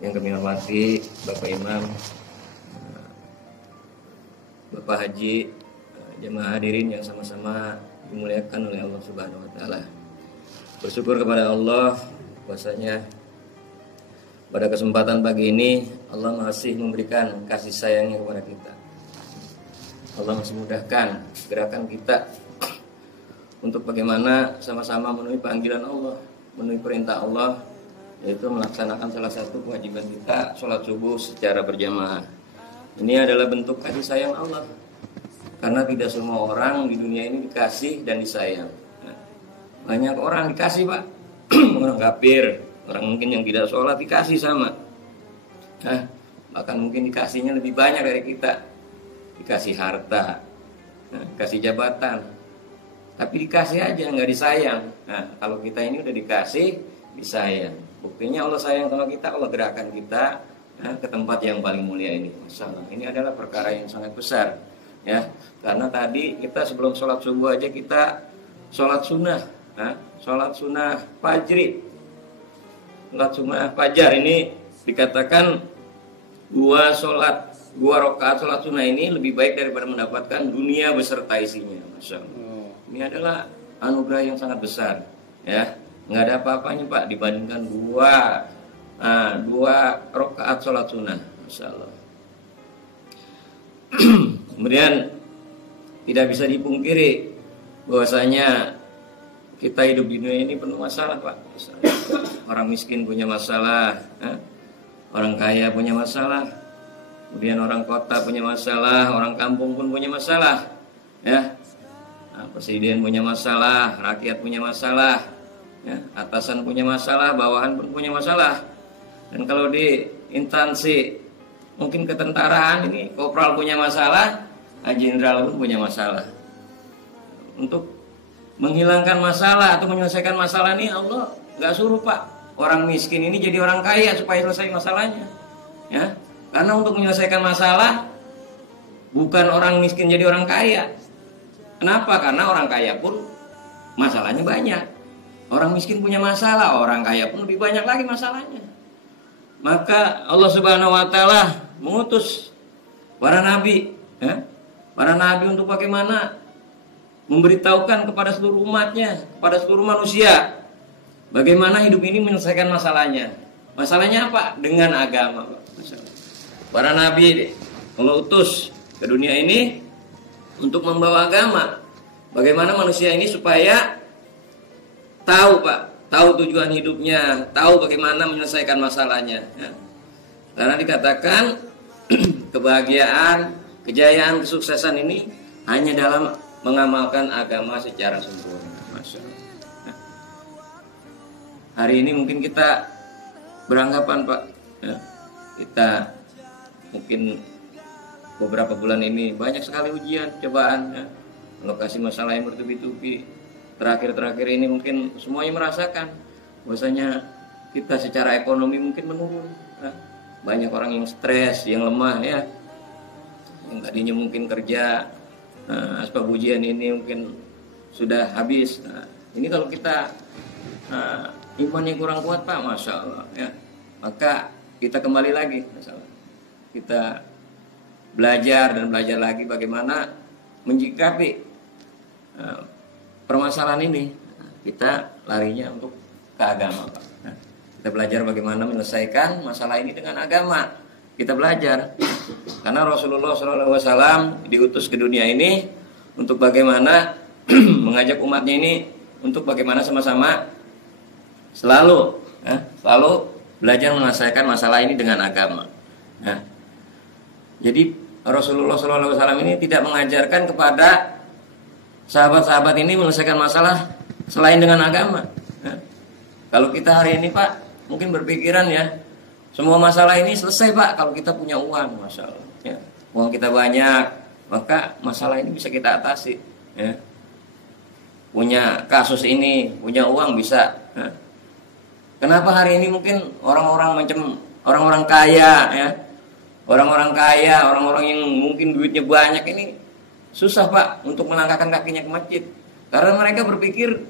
Yang kami hormati Bapak Imam, Bapak Haji, jemaah hadirin yang sama-sama dimuliakan oleh Allah Subhanahu wa taala. Bersyukur kepada Allah bahwasanya pada kesempatan pagi ini Allah masih memberikan kasih sayangnya kepada kita. Allah masih mudahkan gerakan kita untuk bagaimana sama-sama memenuhi panggilan Allah, memenuhi perintah Allah, yaitu melaksanakan salah satu kewajiban kita, sholat subuh secara berjamaah. Ini adalah bentuk kasih sayang Allah, karena tidak semua orang di dunia ini dikasih dan disayang. Banyak orang dikasih, Pak. Orang kafir, orang mungkin yang tidak sholat dikasih sama. Bahkan mungkin dikasihnya lebih banyak dari kita. Dikasih harta, dikasih jabatan, tapi dikasih aja, nggak disayang. Kalau kita ini udah dikasih, disayang. Buktinya Allah sayang sama kita, Allah gerakan kita ke tempat yang paling mulia ini. Masya Allah, ini adalah perkara yang sangat besar, ya. Karena tadi kita sebelum sholat subuh aja kita sholat sunnah, sholat sunnah fajri. Sholat sunnah fajar ini dikatakan dua rakaat sholat sunnah ini lebih baik daripada mendapatkan dunia beserta isinya. Masya Allah. Ini adalah anugerah yang sangat besar, ya. Nggak ada apa-apanya, Pak, dibandingkan dua rakaat sholat sunnah. Masya Allah. Kemudian tidak bisa dipungkiri bahwasanya kita hidup di dunia ini penuh masalah, Pak. Orang miskin punya masalah, orang kaya punya masalah. Kemudian orang kota punya masalah, orang kampung pun punya masalah, ya. Presiden punya masalah, rakyat punya masalah, ya. Atasan punya masalah, bawahan pun punya masalah. Dan kalau di instansi mungkin ketentaraan ini, kopral punya masalah, jenderal pun punya masalah. Untuk menghilangkan masalah atau menyelesaikan masalah ini Allah nggak suruh, Pak, orang miskin ini jadi orang kaya supaya selesai masalahnya, ya. Karena untuk menyelesaikan masalah bukan orang miskin jadi orang kaya. Kenapa? Karena orang kaya pun masalahnya banyak. Orang miskin punya masalah, orang kaya pun lebih banyak lagi masalahnya. Maka Allah Subhanahu wa taala mengutus para nabi, ya? Para nabi untuk bagaimana memberitahukan kepada seluruh umatnya, kepada seluruh manusia, bagaimana hidup ini menyelesaikan masalahnya. Masalahnya apa? Dengan agama, Pak. Para nabi Allah utus ke dunia ini untuk membawa agama. Bagaimana manusia ini supaya tahu, Pak, tahu tujuan hidupnya, tahu bagaimana menyelesaikan masalahnya, ya. Karena dikatakan kebahagiaan, kejayaan, kesuksesan ini hanya dalam mengamalkan agama secara sempurna. Masya Allah. Hari ini mungkin kita beranggapan, Pak, ya, kita mungkin beberapa bulan ini banyak sekali ujian, cobaan, ya. Lokasi masalah yang bertubi-tubi. Terakhir-terakhir ini mungkin semuanya merasakan bahwasanya kita secara ekonomi mungkin menurun, ya. Banyak orang yang stres, yang lemah, ya. Yang tadinya mungkin kerja, asbab ujian ini mungkin sudah habis. Ini kalau kita imannya kurang kuat, Pak, Masya Allah, ya. Maka kita kembali lagi, Masya Allah. Kita belajar dan belajar lagi bagaimana menyikapi permasalahan ini. Kita larinya untuk ke agama, Pak. Kita belajar bagaimana menyelesaikan masalah ini dengan agama. Kita belajar karena Rasulullah SAW diutus ke dunia ini untuk bagaimana mengajak umatnya ini untuk bagaimana sama-sama selalu belajar menyelesaikan masalah ini dengan agama. Jadi Rasulullah SAW ini tidak mengajarkan kepada sahabat-sahabat ini menyelesaikan masalah selain dengan agama. Kalau kita hari ini, Pak, mungkin berpikiran, ya, semua masalah ini selesai, Pak, kalau kita punya uang, Masya Allah, ya. Uang kita banyak, maka masalah ini bisa kita atasi, ya. Punya kasus ini, punya uang bisa, ya. Kenapa hari ini mungkin orang-orang kaya, ya, orang-orang yang mungkin duitnya banyak ini susah, Pak, untuk melangkahkan kakinya ke masjid, karena mereka berpikir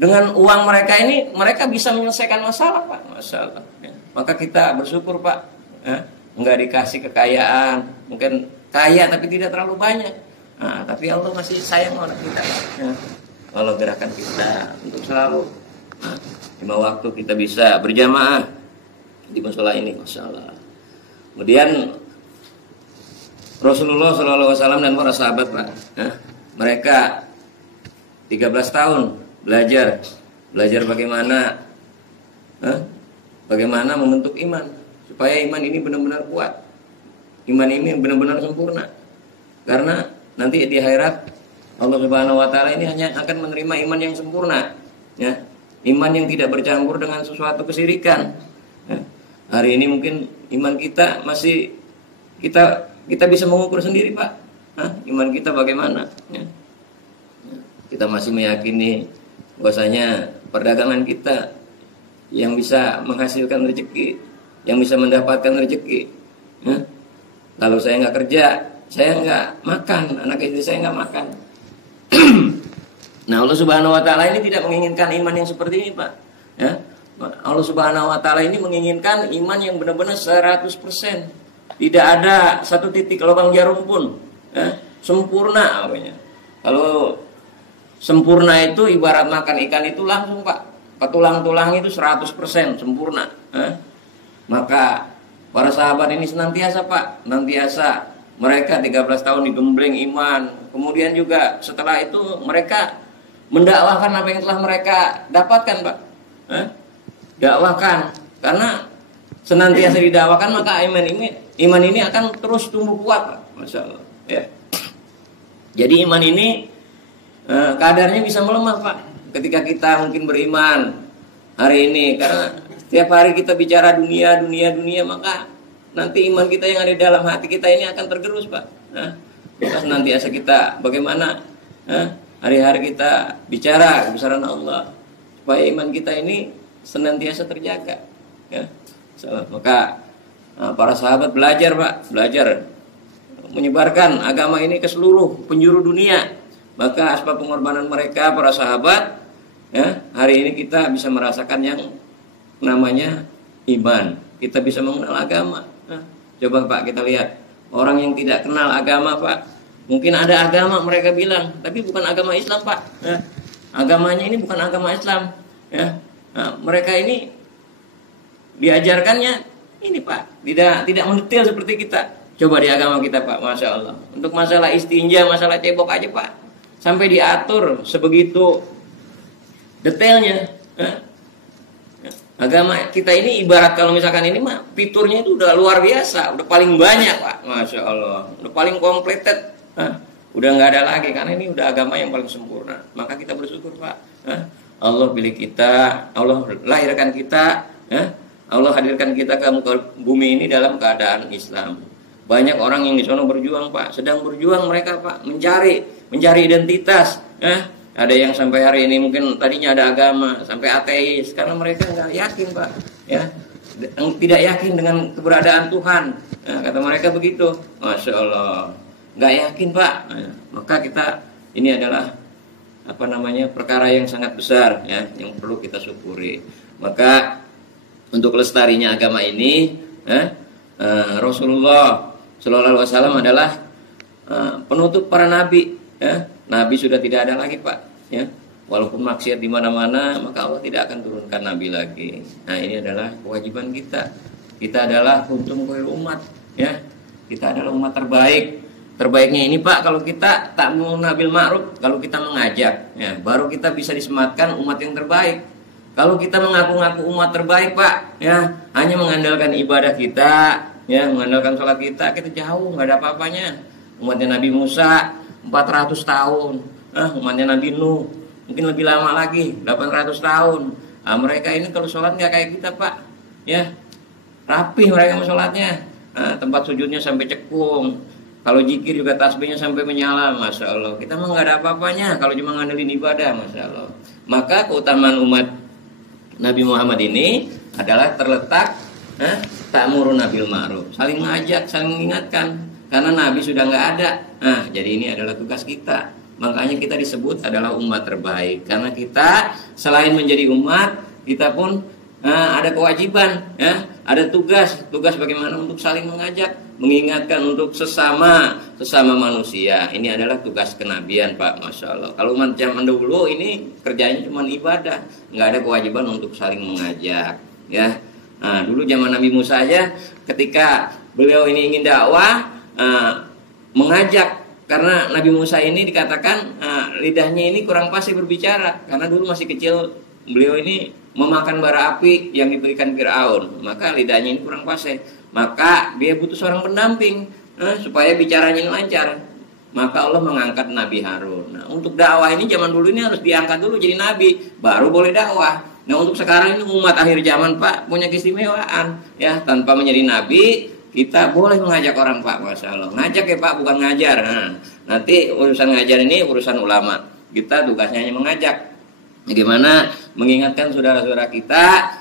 dengan uang mereka ini mereka bisa menyelesaikan masalah Pak, masalah. Ya. Maka kita bersyukur Pak, ya. Enggak dikasih kekayaan, mungkin kaya tapi tidak terlalu banyak. Nah, tapi Allah masih sayang sama kita. Ya. Allah gerakan kita untuk selalu 5 waktu kita bisa berjamaah di musola ini, masya Allah. Kemudian Rasulullah SAW dan para sahabat Pak, ya, mereka 13 tahun belajar bagaimana membentuk iman supaya iman ini benar-benar kuat, iman ini benar-benar sempurna. Karena nanti di akhirat Allah Subhanahu Wa Taala ini hanya akan menerima iman yang sempurna, ya, iman yang tidak bercampur dengan sesuatu kesyirikan. Ya. Hari ini mungkin iman kita masih kita bisa mengukur sendiri Pak, iman kita bagaimana? Ya. Kita masih meyakini bahwasanya perdagangan kita yang bisa menghasilkan rezeki, yang bisa mendapatkan rezeki. Ya. Lalu saya nggak kerja, saya nggak makan, anak istri saya nggak makan. Nah, Allah Subhanahu Wa Taala ini tidak menginginkan iman yang seperti ini Pak. Ya. Allah Subhanahu Wa Taala ini menginginkan iman yang benar-benar 100%. Tidak ada satu titik lubang jarum pun. Ya. Sempurna apanya. Kalau sempurna itu ibarat makan ikan itu langsung Pak, tulang-tulang itu 100% sempurna. Maka para sahabat ini senantiasa Pak, senantiasa mereka 13 tahun digembleng iman. Kemudian juga setelah itu mereka mendakwahkan apa yang telah mereka dapatkan Pak. Dakwahkan, karena senantiasa didakwakan maka iman ini akan terus tumbuh kuat Pak. Masya Allah. Ya. Jadi iman ini kadarnya bisa melemah Pak ketika kita mungkin beriman hari ini, karena setiap hari kita bicara dunia, maka nanti iman kita yang ada di dalam hati kita ini akan tergerus Pak. Kita senantiasa kita bagaimana hari-hari kita bicara kebesaran Allah supaya iman kita ini senantiasa terjaga. Ya. Maka para sahabat belajar Pak, belajar menyebarkan agama ini ke seluruh penjuru dunia. Maka asbab pengorbanan mereka para sahabat, ya, hari ini kita bisa merasakan yang namanya iman. Kita bisa mengenal agama. Coba Pak kita lihat orang yang tidak kenal agama Pak, mungkin ada agama mereka bilang, tapi bukan agama Islam Pak. Agamanya ini bukan agama Islam. Ya. Nah, mereka ini diajarkannya ini Pak, tidak mendetail seperti kita. Coba di agama kita Pak, masya Allah. Untuk masalah istinja, masalah cebok aja Pak, sampai diatur sebegitu detailnya. Agama kita ini ibarat kalau misalkan ini mah fiturnya itu udah luar biasa, udah paling banyak Pak, masya Allah, udah paling completed. Udah nggak ada lagi, karena ini udah agama yang paling sempurna. Maka kita bersyukur Pak. Allah pilih kita, Allah lahirkan kita, Allah hadirkan kita ke bumi ini dalam keadaan Islam. Banyak orang yang di sana berjuang Pak, sedang berjuang mereka Pak, mencari identitas. Ada yang sampai hari ini mungkin tadinya ada agama, sampai ateis, karena mereka nggak yakin Pak, ya, tidak yakin dengan keberadaan Tuhan. Kata mereka begitu, masya Allah, nggak yakin Pak. Maka kita ini adalah perkara yang sangat besar, ya, yang perlu kita syukuri. Maka untuk lestarinya agama ini, Rasulullah Shallallahu Alaihi Wasallam adalah penutup para nabi. Nabi sudah tidak ada lagi Pak. Ya, walaupun maksiat di mana-mana, maka Allah tidak akan turunkan nabi lagi. Nah, ini adalah kewajiban kita. Kita adalah kuntum khairul umat. Ya, kita adalah umat terbaik. Terbaiknya ini Pak, kalau kita ta'muruna bil ma'ruf, kalau kita mengajak, ya, baru kita bisa disematkan umat yang terbaik. Kalau kita mengaku-ngaku umat terbaik Pak, ya, hanya mengandalkan ibadah kita, ya, mengandalkan sholat kita jauh, nggak ada apa-apanya. Umatnya Nabi Musa 400 tahun, umatnya Nabi Nuh mungkin lebih lama lagi, 800 tahun. Mereka ini kalau sholat nggak kayak kita Pak, ya, rapih mereka sholatnya, tempat sujudnya sampai cekung, kalau zikir juga tasbihnya sampai menyala, masya Allah. Kita mah nggak ada apa-apanya kalau cuma ngandelin ibadah, masya Allah. Maka keutamaan umat Nabi Muhammad ini adalah terletak ta'muruna bil ma'ruf, saling mengajak, saling mengingatkan. Karena Nabi sudah nggak ada. Jadi ini adalah tugas kita. Makanya kita disebut adalah umat terbaik. Karena kita selain menjadi umat, kita pun ada kewajiban, ya, ada tugas bagaimana untuk saling mengajak, mengingatkan untuk sesama manusia. Ini adalah tugas kenabian, Pak, masya Allah. Kalau umat zaman dulu ini kerjanya cuma ibadah, nggak ada kewajiban untuk saling mengajak, ya. Nah, dulu zaman Nabi Musa aja, ketika beliau ini ingin dakwah, mengajak, karena Nabi Musa ini dikatakan lidahnya ini kurang fasih berbicara, karena dulu masih kecil. Beliau ini memakan bara api yang diberikan Fir'aun, maka lidahnya ini kurang fasih. Maka dia butuh seorang pendamping supaya bicaranya lancar. Maka Allah mengangkat Nabi Harun. Nah, untuk dakwah ini zaman dulu ini harus diangkat dulu jadi nabi, baru boleh dakwah. Nah, untuk sekarang ini umat akhir zaman, Pak, punya keistimewaan, ya, tanpa menjadi nabi kita boleh mengajak orang, Pak, masya Allah. Ngajak ya, Pak, bukan ngajar. Nah, nanti urusan ngajar ini urusan ulama. Kita tugasnya hanya mengajak. Bagaimana mengingatkan saudara-saudara kita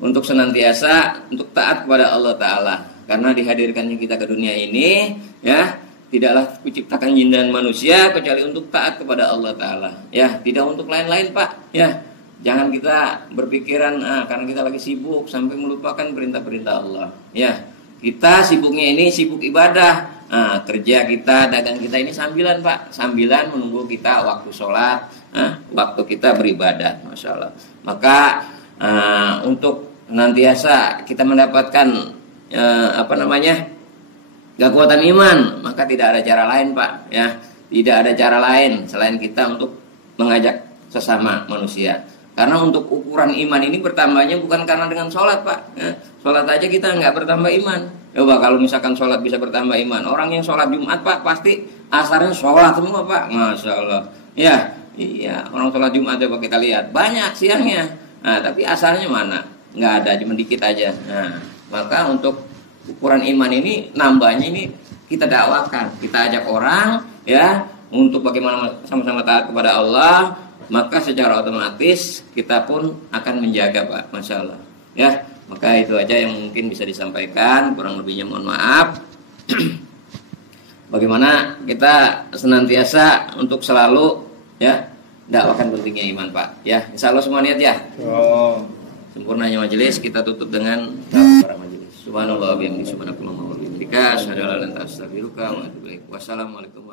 untuk senantiasa untuk taat kepada Allah Ta'ala. Karena dihadirkannya kita ke dunia ini, ya, tidaklah diciptakan jin dan manusia kecuali untuk taat kepada Allah Ta'ala. Ya, tidak untuk lain-lain, Pak. Ya, jangan kita berpikiran karena kita lagi sibuk sampai melupakan perintah-perintah Allah. Ya, kita sibuknya ini sibuk ibadah. Kerja kita, dagang kita ini sambilan, Pak. Sambilan menunggu kita waktu sholat, waktu kita beribadah, masya Allah. Maka untuk nantiasa kita mendapatkan kekuatan iman, maka tidak ada cara lain, Pak. Ya, tidak ada cara lain selain kita untuk mengajak sesama manusia. Karena untuk ukuran iman ini bertambahnya bukan karena dengan sholat, Pak. Ya, sholat aja kita nggak bertambah iman. Coba kalau misalkan sholat bisa bertambah iman. Orang yang sholat Jumat, Pak, pasti asarnya sholat semua, Pak. Masya Allah. Ya, iya, orang sholat Jumat coba kita lihat banyak siangnya. Nah, tapi asarnya mana? Nggak ada, cuma dikit aja. Nah, maka untuk ukuran iman ini nambahnya ini kita dakwakan, kita ajak orang, ya, untuk bagaimana sama-sama taat kepada Allah. Maka secara otomatis kita pun akan menjaga, Pak, masya Allah. Ya, maka itu aja yang mungkin bisa disampaikan. Kurang lebihnya mohon maaf. Bagaimana kita senantiasa untuk selalu, ya, dakwakan pentingnya iman, Pak. Ya, insya Allah semua niat, ya. Sempurnanya majelis kita tutup dengan para majelis. Subhanallah wa bihamdihi, subhanakallahumma wa bihamdika, asyhadu an la ilaha illa anta, astaghfiruka wa atubu ilaik. Wassalamualaikum.